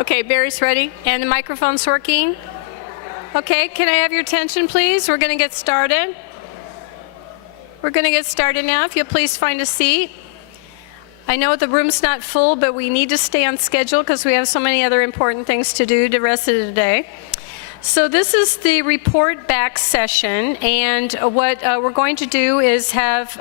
Okay, Barry's ready, and the microphone's working. Okay, can I have your attention, please? We're going to get started. We're going to get started now. If you'll please find a seat. I know the room's not full, but we need to stay on schedule because we have so many other important things to do the rest of the day. So this is the report back session, and what we're going to do is have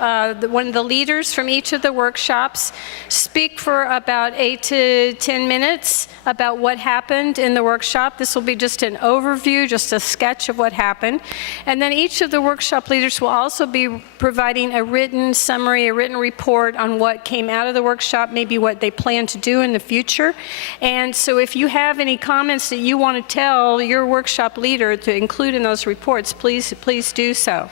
one of the leaders from each of the workshops speak for about 8 to 10 minutes about what happened in the workshop. This will be just an overview, just a sketch of what happened. And then each of the workshop leaders will also be providing a written summary, a written report on what came out of the workshop, maybe what they plan to do in the future. And so if you have any comments that you want to tell your workshop leader to include in those reports, please do so.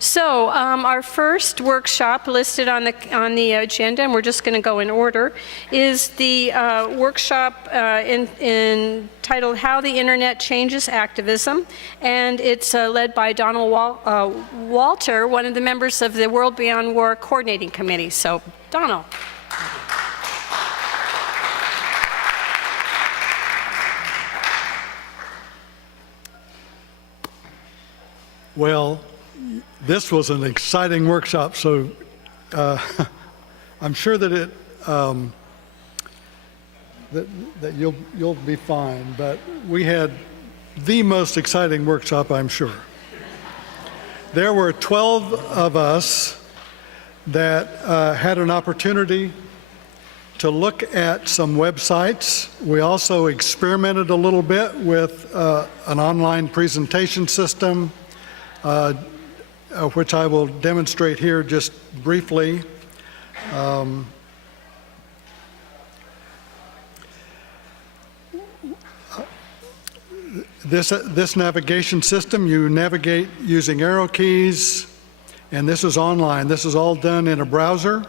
So our first workshop listed on the agenda, and we're just going to go in order, is the workshop entitled "How the Internet Changes Activism," and it's led by Donald Walter, one of the members of the World Beyond War Coordinating Committee. So, Donald. Well, this was an exciting workshop, so I'm sure that that you'll be fine. But we had the most exciting workshop, I'm sure. There were 12 of us that had an opportunity to look at some websites. We also experimented a little bit with an online presentation system, which I will demonstrate here just briefly. This navigation system, you navigate using arrow keys, and this is online. This is all done in a browser,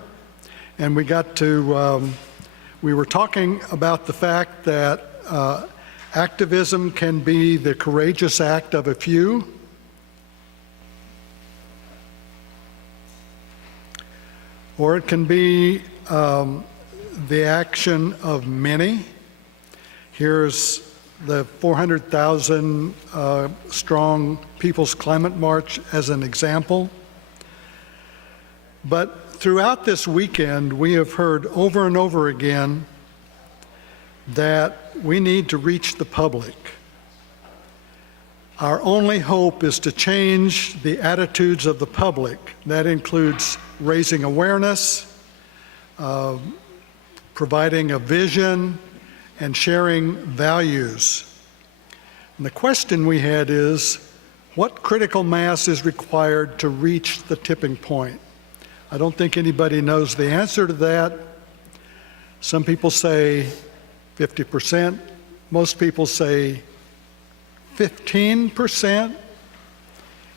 and we were talking about the fact that activism can be the courageous act of a few, or it can be the action of many. Here's the 400,000 strong People's Climate March as an example. But throughout this weekend, we have heard over and over again that we need to reach the public. Our only hope is to change the attitudes of the public. That includes raising awareness, providing a vision, and sharing values. And the question we had is, what critical mass is required to reach the tipping point? I don't think anybody knows the answer to that. Some people say 50%. Most people say 15%.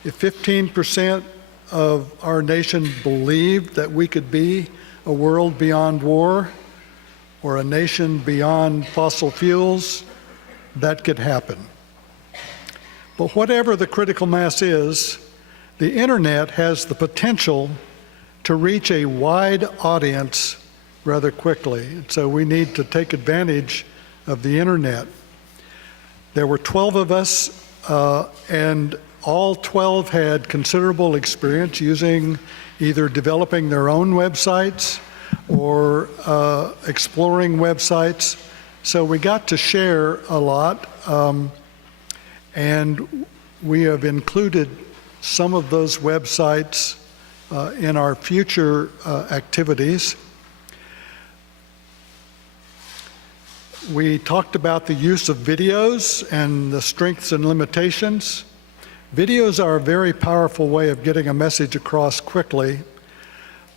If 15% of our nation believed that we could be a world beyond war or a nation beyond fossil fuels, that could happen. But whatever the critical mass is, the internet has the potential to reach a wide audience rather quickly. So we need to take advantage of the internet. There were 12 of us, and all 12 had considerable experience using either developing their own websites or exploring websites. So we got to share a lot, and we have included some of those websites in our future activities. We talked about the use of videos and the strengths and limitations. Videos are a very powerful way of getting a message across quickly,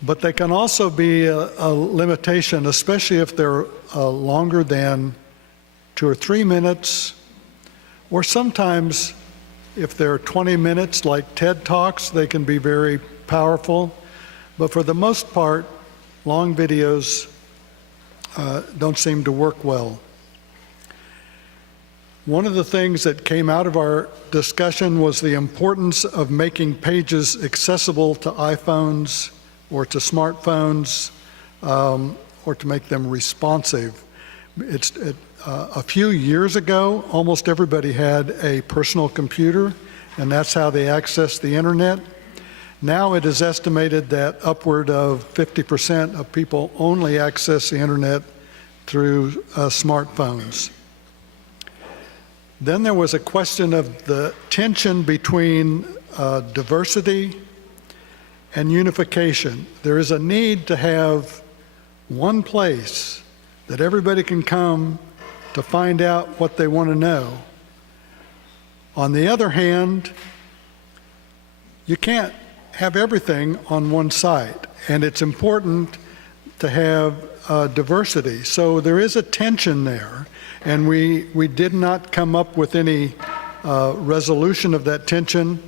but they can also be a limitation, especially if they're longer than 2 or 3 minutes, or sometimes if they're 20 minutes like TED Talks, they can be very powerful. But for the most part, long videos don't seem to work well. One of the things that came out of our discussion was the importance of making pages accessible to iPhones or to smartphones, or to make them responsive. A few years ago, almost everybody had a personal computer, and that's how they accessed the internet. Now it is estimated that upward of 50% of people only access the internet through smartphones. Then there was a question of the tension between diversity and unification. There is a need to have one place that everybody can come to find out what they want to know. On the other hand, you can't have everything on one site, and it's important to have diversity. So there is a tension there, and we did not come up with any resolution of that tension,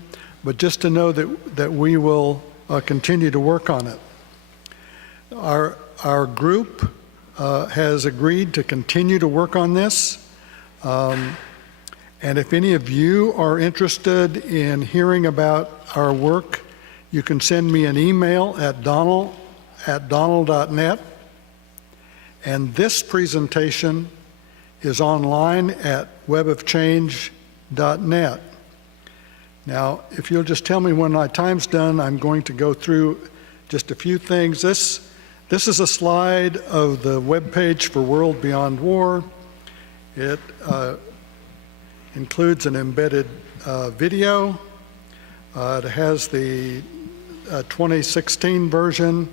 but just to know that we will continue to work on it. Our group has agreed to continue to work on this. And if any of you are interested in hearing about our work, you can send me an email at donald@donald.net. And this presentation is online at webofchange.net. Now, if you'll just tell me when my time's done, I'm going to go through just a few things. This is a slide of the webpage for World Beyond War. It includes an embedded video. It has the 2016 version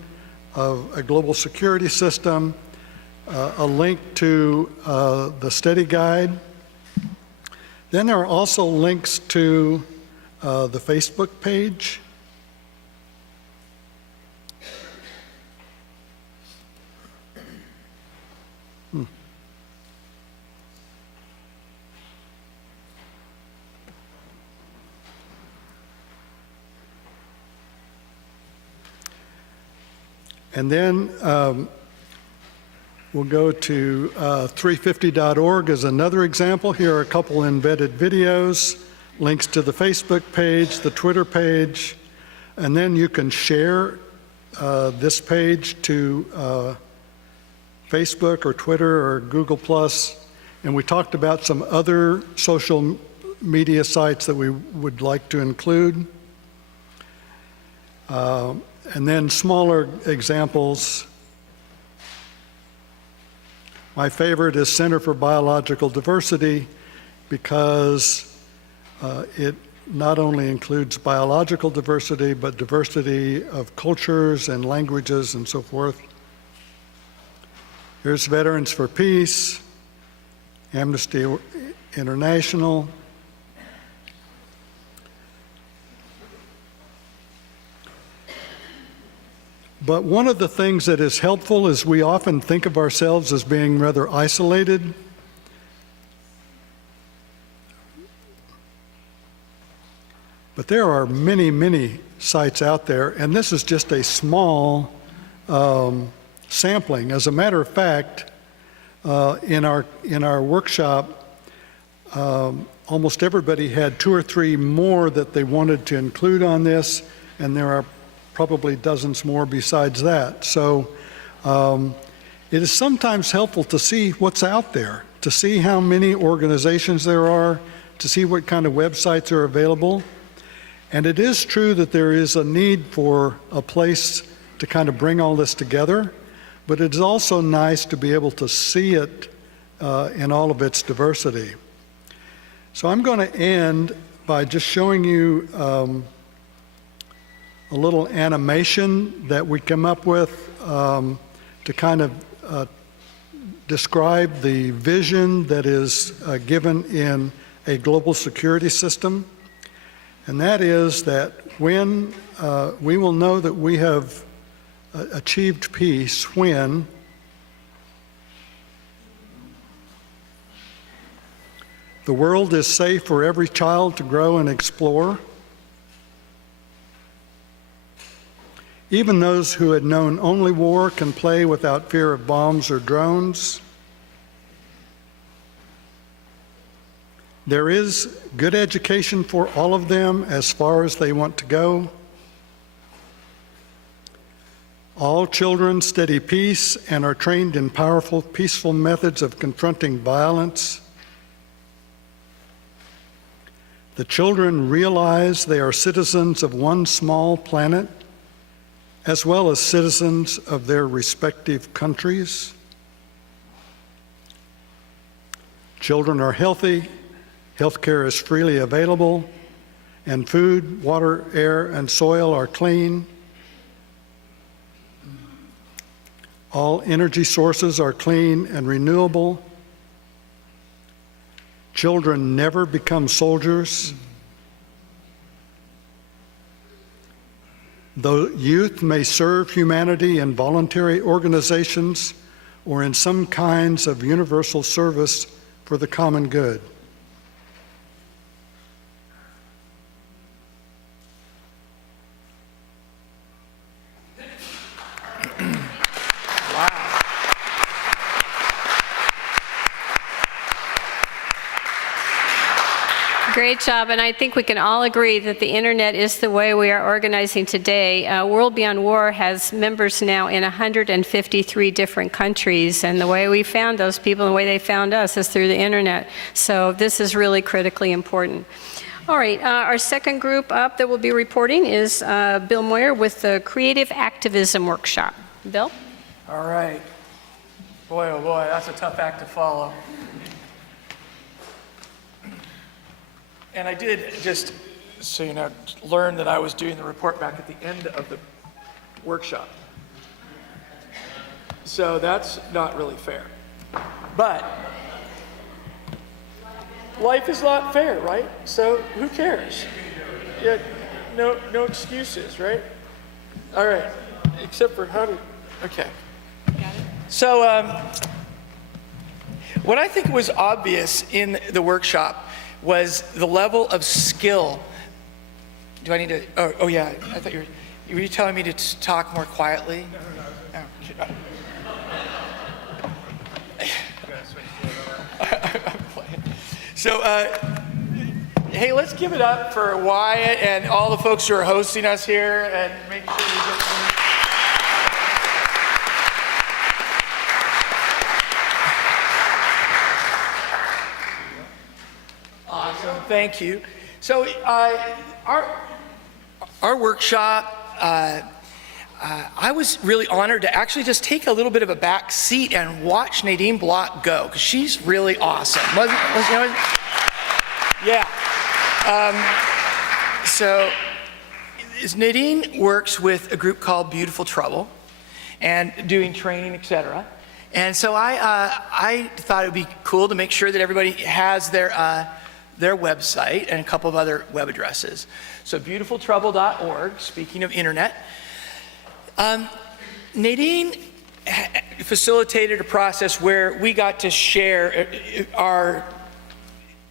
of a global security system, a link to the study guide. Then there are also links to the Facebook page. And then we'll go to 350.org as another example. Here are a couple embedded videos, links to the Facebook page, the Twitter page, and then you can share this page to Facebook or Twitter or Google+. And we talked about some other social media sites that we would like to include. And then smaller examples. My favorite is Center for Biological Diversity because it not only includes biological diversity, but diversity of cultures and languages and so forth. Here's Veterans for Peace, Amnesty International. But one of the things that is helpful is we often think of ourselves as being rather isolated. But there are many, many sites out there, and this is just a small sampling. As a matter of fact, in our workshop, almost everybody had 2 or 3 more that they wanted to include on this, and there are probably dozens more besides that. So it is sometimes helpful to see what's out there, to see how many organizations there are, to see what kind of websites are available. And it is true that there is a need for a place to kind of bring all this together, but it's also nice to be able to see it in all of its diversity. So I'm going to end by just showing you a little animation that we come up with to kind of describe the vision that is given in a global security system. And that is that when we will know that we have achieved peace when the world is safe for every child to grow and explore. Even those who had known only war can play without fear of bombs or drones. There is good education for all of them as far as they want to go. All children study peace and are trained in powerful, peaceful methods of confronting violence. The children realize they are citizens of one small planet, as well as citizens of their respective countries. Children are healthy, health care is freely available, and food, water, air, and soil are clean. All energy sources are clean and renewable. Children never become soldiers. Though youth may serve humanity in voluntary organizations or in some kinds of universal service for the common good. Great job, and I think we can all agree that the internet is the way we are organizing today. World Beyond War has members now in 153 different countries, and the way we found those people, the way they found us, is through the internet. So this is really critically important. All right, our second group up that will be reporting is Bill Moyer with the Creative Activism Workshop. Bill? All right. Boy, oh boy, that's a tough act to follow. And I did, just so you know, learn that I was doing the report back at the end of the workshop. So that's not really fair. But life is not fair, right? So who cares? Yeah, no excuses, right? All right, except for okay. So what I think was obvious in the workshop was the level of skill. Do I need to, oh yeah, I thought were you telling me to talk more quietly? No. So, hey, let's give it up for Wyatt and all the folks who are hosting us here and making sure we get some. Awesome, thank you. So our workshop, I was really honored to actually just take a little bit of a back seat and watch Nadine Block go, because she's really awesome. Yeah. So Nadine works with a group called Beautiful Trouble and doing training, etc. And so I thought it would be cool to make sure that everybody has their website and a couple of other web addresses. So beautifultrouble.org, speaking of internet. Nadine facilitated a process where we got to share our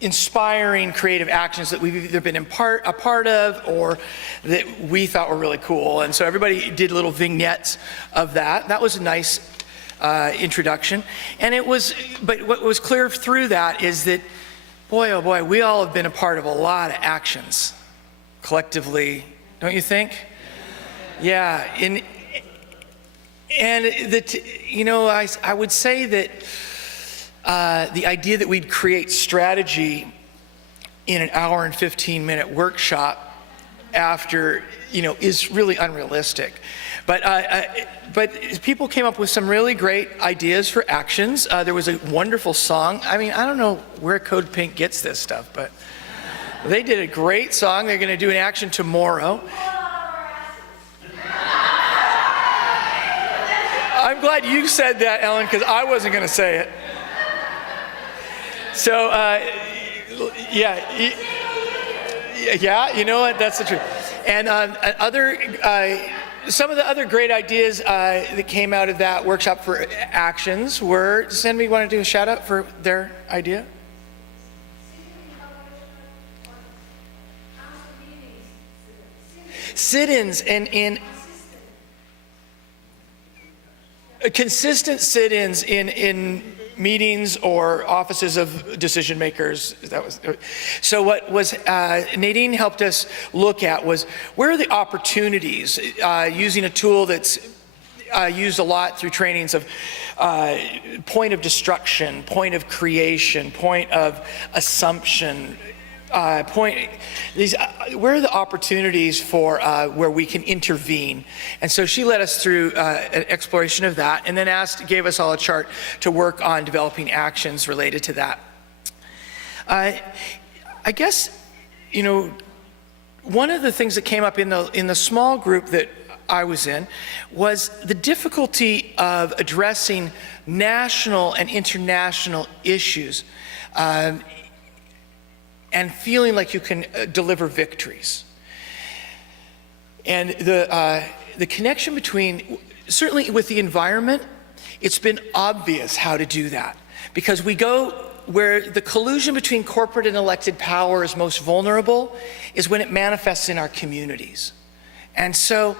inspiring creative actions that we've either been a part of or that we thought were really cool. And so everybody did little vignettes of that. That was a nice introduction. And but what was clear through that is that, boy, oh boy, we all have been a part of a lot of actions collectively, don't you think? Yeah, I would say that the idea that we'd create strategy in an hour and 15-minute workshop after, is really unrealistic. But people came up with some really great ideas for actions. There was a wonderful song. I mean, I don't know where Code Pink gets this stuff, but they did a great song. They're going to do an action tomorrow. I'm glad you said that, Ellen, because I wasn't going to say it. So, yeah, you know what? That's the truth. And some of the other great ideas that came out of that workshop for actions were, does anybody want to do a shout out for their idea? Sit-ins and consistent sit-ins in meetings or offices of decision makers. So what was Nadine helped us look at was, where are the opportunities using a tool that's used a lot through trainings of point of destruction, point of creation, point of assumption, where are the opportunities for where we can intervene? And so she led us through an exploration of that, and then gave us all a chart to work on developing actions related to that. I guess, one of the things that came up in the small group that I was in was the difficulty of addressing national and international issues and feeling like you can deliver victories. And the connection between, certainly with the environment, it's been obvious how to do that, because we go where the collusion between corporate and elected power is most vulnerable is when it manifests in our communities. And so,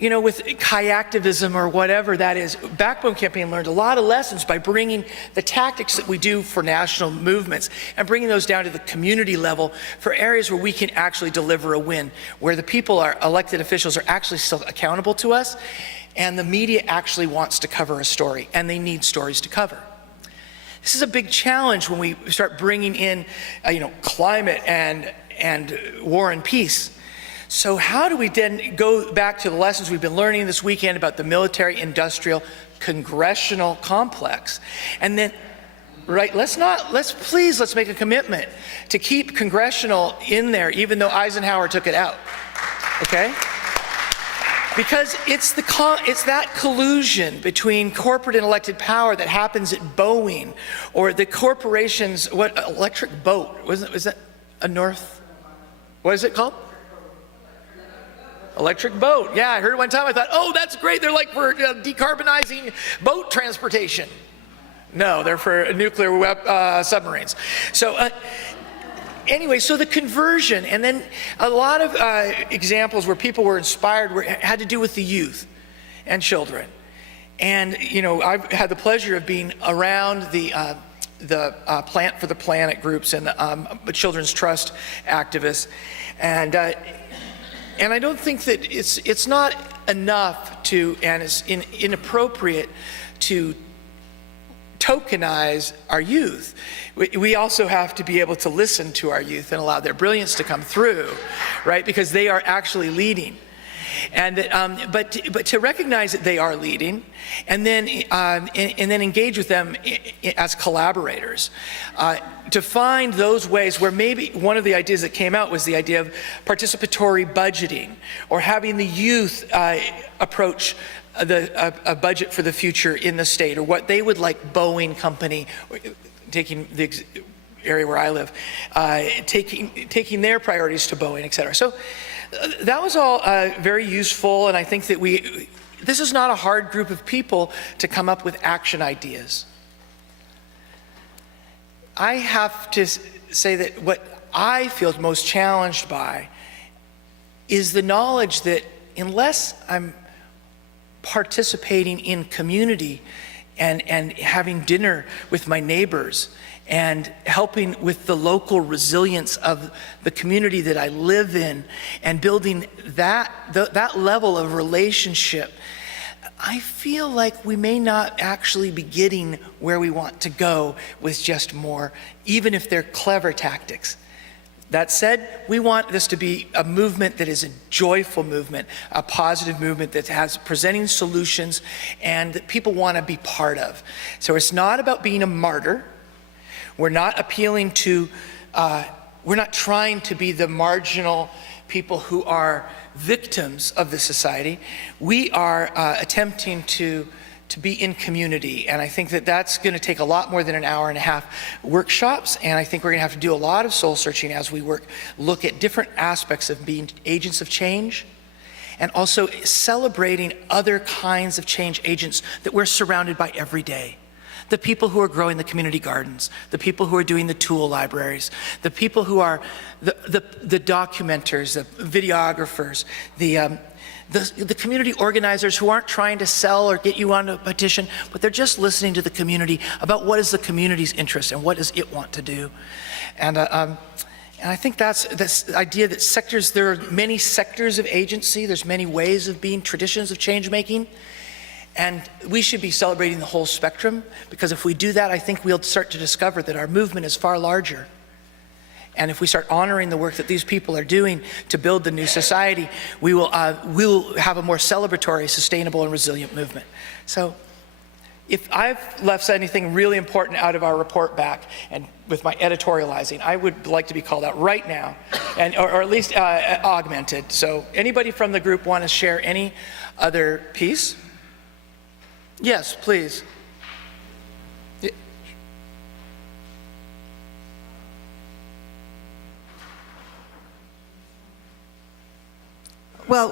with kayaktivism or whatever that is, Backbone Campaign learned a lot of lessons by bringing the tactics that we do for national movements and bringing those down to the community level for areas where we can actually deliver a win, where the people, our elected officials, are actually still accountable to us, and the media actually wants to cover a story, and they need stories to cover. This is a big challenge when we start bringing in, climate and war and peace. So how do we then go back to the lessons we've been learning this weekend about the military-industrial congressional complex? And then, right, let's make a commitment to keep congressional in there, even though Eisenhower took it out, okay? Because it's that collusion between corporate and elected power that happens at Boeing, or the corporations, electric boat, was that a North, what is it called? Electric boat, yeah, I heard it one time, I thought, oh, that's great, they're like for decarbonizing boat transportation. No, they're for nuclear submarines. So anyway, so the conversion, and then a lot of examples where people were inspired had to do with the youth and children. And I've had the pleasure of being around the Plant for the Planet groups and the Children's Trust activists, and I don't think that it's not enough to, and it's inappropriate to tokenize our youth. We also have to be able to listen to our youth and allow their brilliance to come through, right? Because they are actually leading. And but to recognize that they are leading, and then engage with them as collaborators, to find those ways where maybe one of the ideas that came out was the idea of participatory budgeting, or having the youth approach a budget for the future in the state, or what they would like Boeing Company, taking the area where I live, taking their priorities to Boeing, et cetera. So that was all very useful, and I think that this is not a hard group of people to come up with action ideas. I have to say that what I feel most challenged by is the knowledge that unless I'm participating in community and having dinner with my neighbors and helping with the local resilience of the community that I live in and building that level of relationship, I feel like we may not actually be getting where we want to go with just more, even if they're clever tactics. That said, we want this to be a movement that is a joyful movement, a positive movement that has presenting solutions and that people want to be part of. So it's not about being a martyr. We're not appealing to, we're not trying to be the marginal people who are victims of the society. We are attempting to be in community, and I think that that's going to take a lot more than an hour and a half workshops, and I think we're going to have to do a lot of soul searching as we look at different aspects of being agents of change, and also celebrating other kinds of change agents that we're surrounded by every day. The people who are growing the community gardens, the people who are doing the tool libraries, the people who are the documenters, the videographers, the community organizers who aren't trying to sell or get you onto a petition, but they're just listening to the community about what is the community's interest and what does it want to do. And I think that's this idea that there are many sectors of agency, there's many ways of being, traditions of change making. And we should be celebrating the whole spectrum, because if we do that, I think we'll start to discover that our movement is far larger. And if we start honoring the work that these people are doing to build the new society, we'll have a more celebratory, sustainable, and resilient movement. So if I've left anything really important out of our report back, and with my editorializing, I would like to be called out right now, or at least augmented. So anybody from the group want to share any other piece? Yes, please. Well,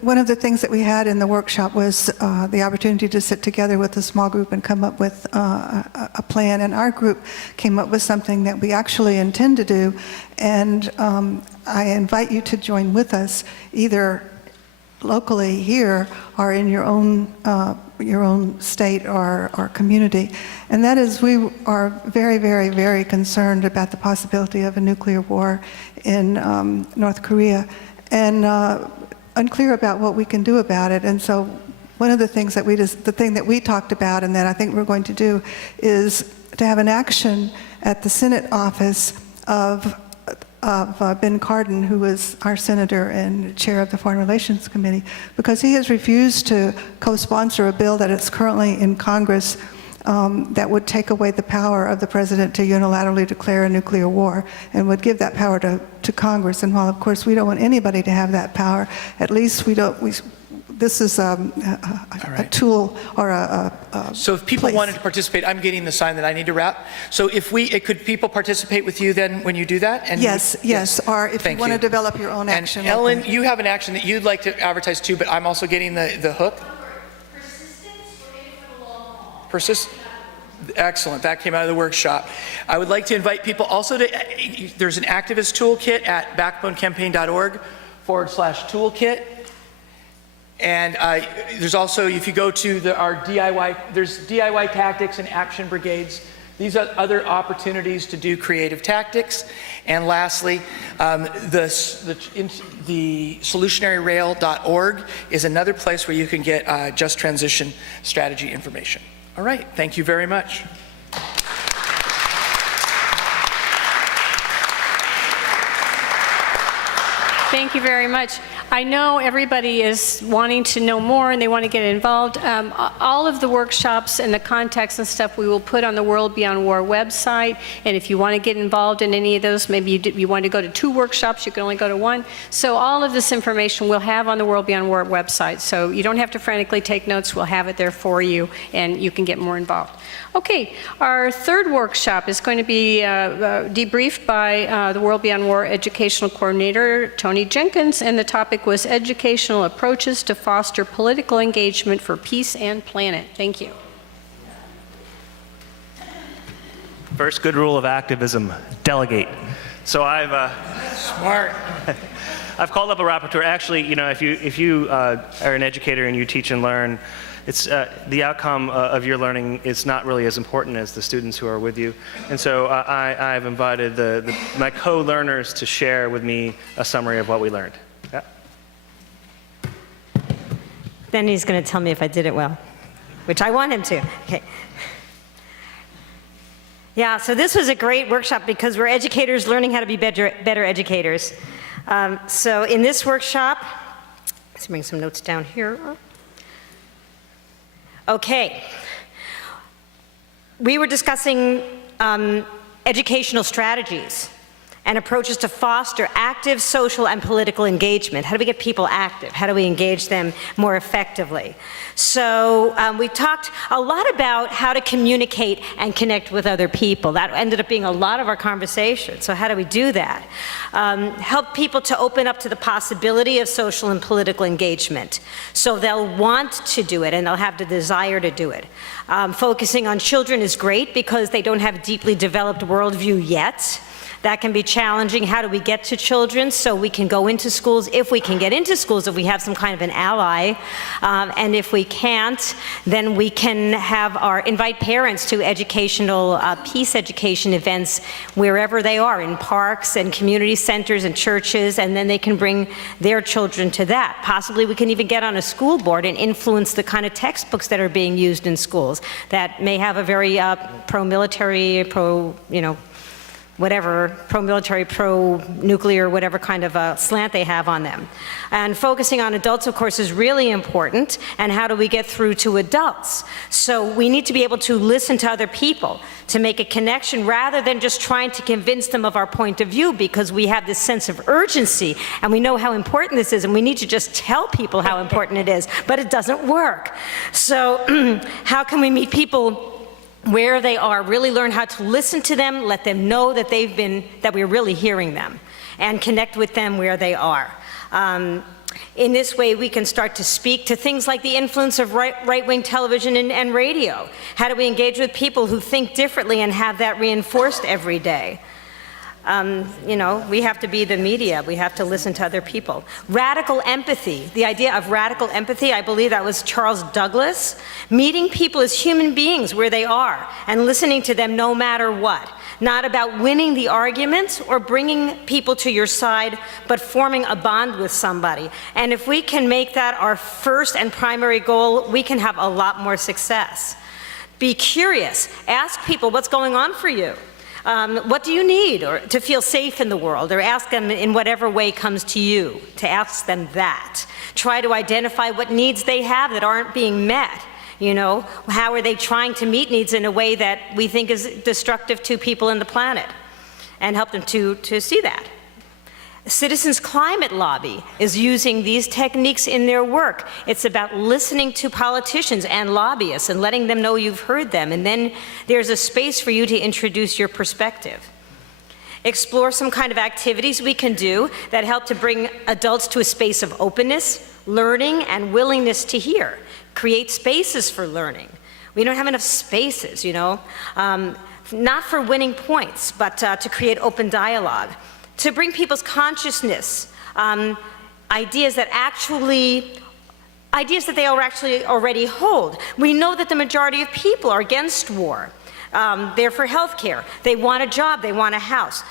one of the things that we had in the workshop was the opportunity to sit together with a small group and come up with a plan. And our group came up with something that we actually intend to do. And I invite you to join with us, either locally here or in your own state or community. And that is, we are very, very, very concerned about the possibility of a nuclear war in North Korea, and unclear about what we can do about it. And so one of the things that the thing that we talked about and that I think we're going to do is to have an action at the Senate office of Ben Cardin, who is our senator and chair of the Foreign Relations Committee, because he has refused to co-sponsor a bill that is currently in Congress that would take away the power of the president to unilaterally declare a nuclear war, and would give that power to Congress. And while, of course, we don't want anybody to have that power, at least this is a tool or a So if people place. wanted to participate, I'm getting the sign that I need to wrap. So if could people participate with you then when you do that? And Yes. Or if Thank you want to you. develop your own action. And Ellen, you have an action that you'd like to advertise too, but I'm also getting the hook. Persistence. Excellent. That came out of the workshop. I would like to invite people also there's an activist toolkit at backbonecampaign.org/toolkit. And there's also, if you go to our DIY, there's DIY tactics and action brigades. These are other opportunities to do creative tactics. And lastly, the solutionaryrail.org is another place where you can get just transition strategy information. All right, thank you very much. Thank you very much. I know everybody is wanting to know more and they want to get involved. All of the workshops and the contacts and stuff we will put on the World Beyond War website. And if you want to get involved in any of those, maybe you want to go to 2 workshops, you can only go to 1. So all of this information we'll have on the World Beyond War website. So you don't have to frantically take notes. We'll have it there for you and you can get more involved. Okay, our third workshop is going to be debriefed by the World Beyond War Educational Coordinator, Tony Jenkins, and the topic was Educational Approaches to Foster Political Engagement for Peace and Planet. Thank you. First good rule of activism, delegate. So Smart. I've called up a rapporteur. Actually, you know, if you are an educator and you teach and learn, it's the outcome of your learning is not really as important as the students who are with you. And so I've invited my co-learners to share with me a summary of what we learned. Yeah. Then he's going to tell me if I did it well, which I want him to. Okay. Yeah, so this was a great workshop because we're educators learning how to be better educators. So in this workshop, let's bring some notes down here. Okay. We were discussing educational strategies and approaches to foster active social and political engagement. How do we get people active? How do we engage them more effectively? So we talked a lot about how to communicate and connect with other people. That ended up being a lot of our conversation. So how do we do that? Help people to open up to the possibility of social and political engagement. So they'll want to do it and they'll have the desire to do it. Focusing on children is great because they don't have a deeply developed worldview yet. That can be challenging. How do we get to children so we can go into schools? If we can get into schools, if we have some kind of an ally, and if we can't, then we can invite parents to educational, peace education events wherever they are, in parks and community centers and churches, and then they can bring their children to that. Possibly we can even get on a school board and influence the kind of textbooks that are being used in schools that may have a very pro-military, pro-military, pro-nuclear, whatever kind of slant they have on them. And focusing on adults, of course, is really important. And how do we get through to adults? So we need to be able to listen to other people, to make a connection, rather than just trying to convince them of our point of view, because we have this sense of urgency, and we know how important this is, and we need to just tell people how important it is, but it doesn't work. So how can we meet people where they are, really learn how to listen to them, let them know that that we're really hearing them, and connect with them where they are. In this way, we can start to speak to things like the influence of right-wing television and radio. How do we engage with people who think differently and have that reinforced every day? We have to be the media. We have to listen to other people. Radical empathy, the idea of radical empathy, I believe that was Charles Douglas. Meeting people as human beings where they are and listening to them no matter what. Not about winning the argument or bringing people to your side, but forming a bond with somebody. And if we can make that our first and primary goal, we can have a lot more success. Be curious. Ask people what's going on for you. What do you need or to feel safe in the world? Or ask them in whatever way comes to you, to ask them that. Try to identify what needs they have that aren't being met. How are they trying to meet needs in a way that we think is destructive to people and the planet? And help them to see that. Citizens Climate Lobby is using these techniques in their work. It's about listening to politicians and lobbyists and letting them know you've heard them, and then there's a space for you to introduce your perspective. Explore some kind of activities we can do that help to bring adults to a space of openness, learning, and willingness to hear. Create spaces for learning. We don't have enough spaces, not for winning points, but to create open dialogue. To bring people's consciousness, ideas that they actually already hold. We know that the majority of people are against war. They're for health care. They want a job. They want a house.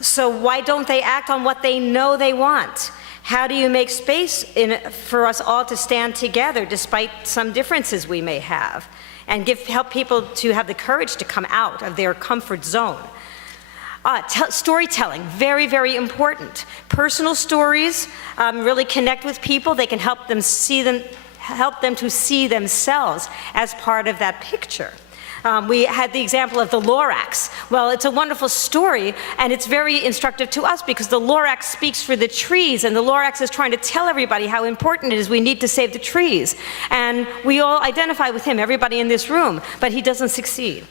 So why don't they act on what they know they want? How do you make space for us all to stand together despite some differences we may have? And help people to have the courage to come out of their comfort zone. Storytelling, very, very important. Personal stories really connect with people. They can help them to see themselves as part of that picture. We had the example of the Lorax. Well, it's a wonderful story, and it's very instructive to us because the Lorax speaks for the trees, and the Lorax is trying to tell everybody how important it is we need to save the trees. And we all identify with him, everybody in this room, but he doesn't succeed.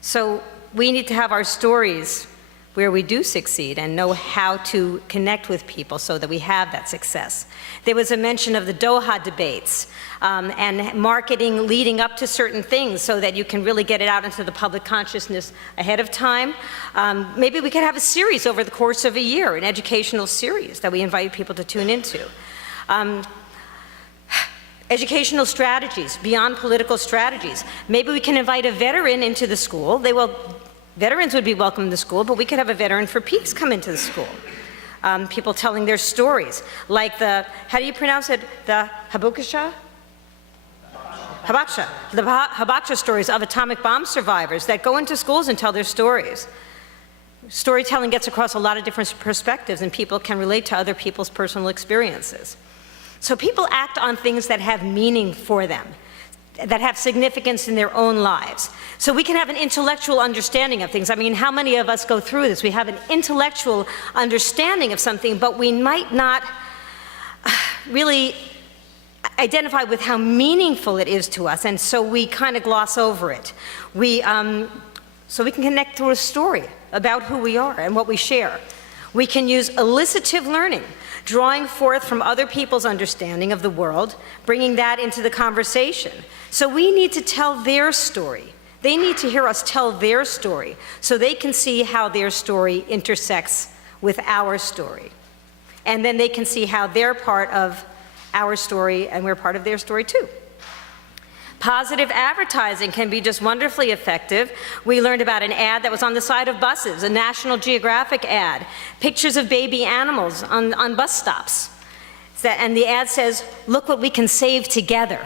So we need to have our stories where we do succeed and know how to connect with people so that we have that success. There was a mention of the Doha debates and marketing leading up to certain things so that you can really get it out into the public consciousness ahead of time. Maybe we could have a series over the course of a year, an educational series that we invite people to tune into. Educational strategies, beyond political strategies. Maybe we can invite a veteran into the school. Veterans would be welcome in the school, but we could have a veteran for peace come into the school. People telling their stories, like how do you pronounce it? The Habaksha? The Habaksha stories of atomic bomb survivors that go into schools and tell their stories. Storytelling gets across a lot of different perspectives, and people can relate to other people's personal experiences. So people act on things that have meaning for them, that have significance in their own lives. So we can have an intellectual understanding of things. I mean, how many of us go through this? We have an intellectual understanding of something, but we might not really identify with how meaningful it is to us, and so we kind of gloss over it. So we can connect through a story about who we are and what we share. We can use elicitive learning, drawing forth from other people's understanding of the world, bringing that into the conversation. So we need to tell their story, They need to hear us tell their story so they can see how their story intersects with our story. And then they can see how they're part of our story and we're part of their story too. Positive advertising can be just wonderfully effective. We learned about an ad that was on the side of buses, a National Geographic ad, pictures of baby animals on bus stops. And the ad says, "Look what we can save together."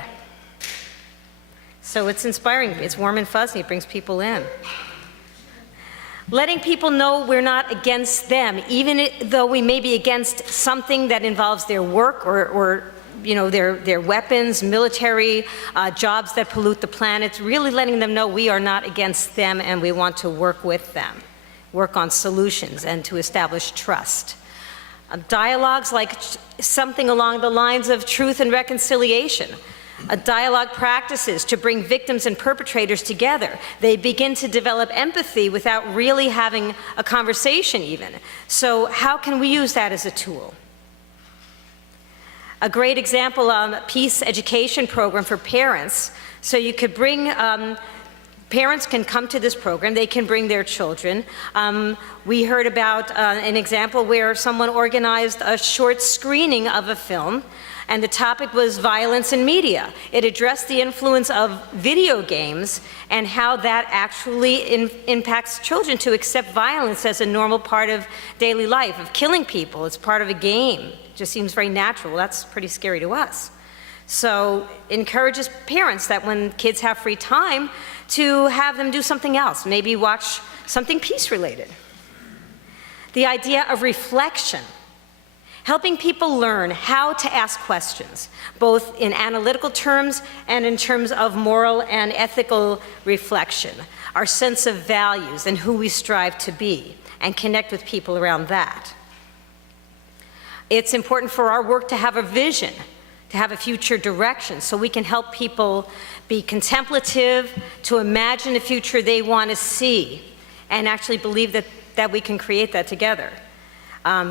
So it's inspiring, it's warm and fuzzy, it brings people in. Letting people know we're not against them, even though we may be against something that involves their work or you know, their weapons, military, jobs that pollute the planet, really letting them know we are not against them and we want to work with them, work on solutions and to establish trust. Dialogues like something along the lines of truth and reconciliation. Dialogue practices to bring victims and perpetrators together. They begin to develop empathy without really having a conversation even. So how can we use that as a tool? A great example, peace education program for parents. So you could bring, parents can come to this program, they can bring their children. We heard about an example where someone organized a short screening of a film, and the topic was violence in media. It addressed the influence of video games and how that actually impacts children to accept violence as a normal part of daily life, of killing people. It's part of a game. It just seems very natural. That's pretty scary to us. So encourages parents that when kids have free time to have them do something else, maybe watch something peace-related. The idea of reflection. Helping people learn how to ask questions, both in analytical terms and in terms of moral and ethical reflection, our sense of values and who we strive to be, and connect with people around that. It's important for our work to have a vision, to have a future direction, so we can help people be contemplative, to imagine a future they want to see, and actually believe that we can create that together.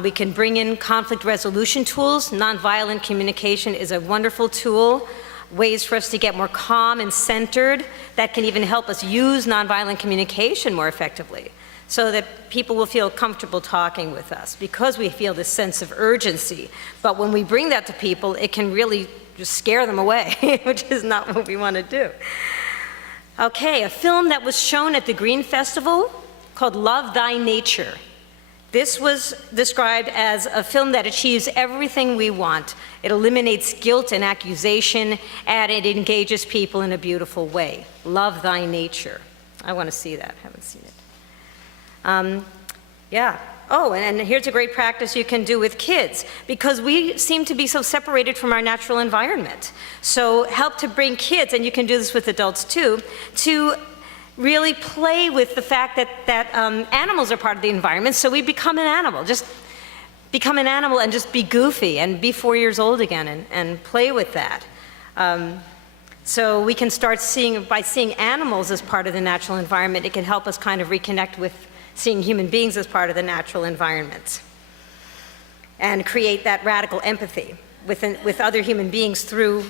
We can bring in conflict resolution tools. Nonviolent communication is a wonderful tool, ways for us to get more calm and centered that can even help us use nonviolent communication more effectively so that people will feel comfortable talking with us because we feel this sense of urgency. But when we bring that to people, it can really just scare them away, which is not what we want to do. Okay, a film that was shown at the Green Festival called Love Thy Nature. This was described as a film that achieves everything we want. It eliminates guilt and accusation, and it engages people in a beautiful way. Love Thy Nature. I want to see that, haven't seen it. Yeah. Oh, and here's a great practice you can do with kids, because we seem to be so separated from our natural environment. So help to bring kids, and you can do this with adults too, to really play with the fact that animals are part of the environment, so we become an animal. Just become an animal and just be goofy and be 4 years old again and play with that. So we can start by seeing animals as part of the natural environment, it can help us kind of reconnect with seeing human beings as part of the natural environment and create that radical empathy with other human beings through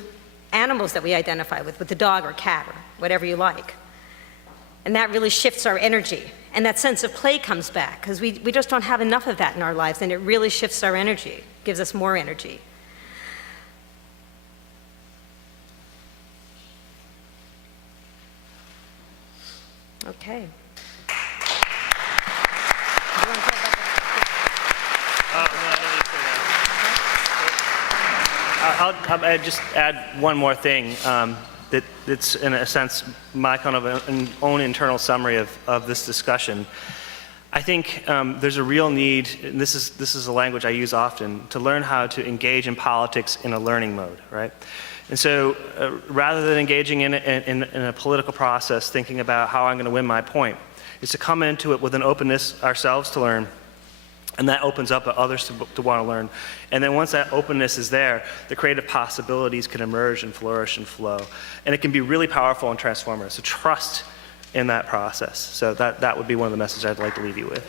animals that we identify with the dog or cat or whatever you like. And that really shifts our energy. And that sense of play comes back, because we just don't have enough of that in our lives, and it really shifts our energy, gives us more energy. Okay. I'll just add one more thing. That's in a sense my kind of an own internal summary of this discussion. I think there's a real need, and this is a language I use often, to learn how to engage in politics in a learning mode, right? And so rather than engaging in a political process, thinking about how I'm going to win my point, is to come into it with an openness ourselves to learn. And that opens up others to want to learn. And then once that openness is there, the creative possibilities can emerge and flourish and flow. And it can be really powerful and transformative. So trust in that process. So that would be one of the messages I'd like to leave you with.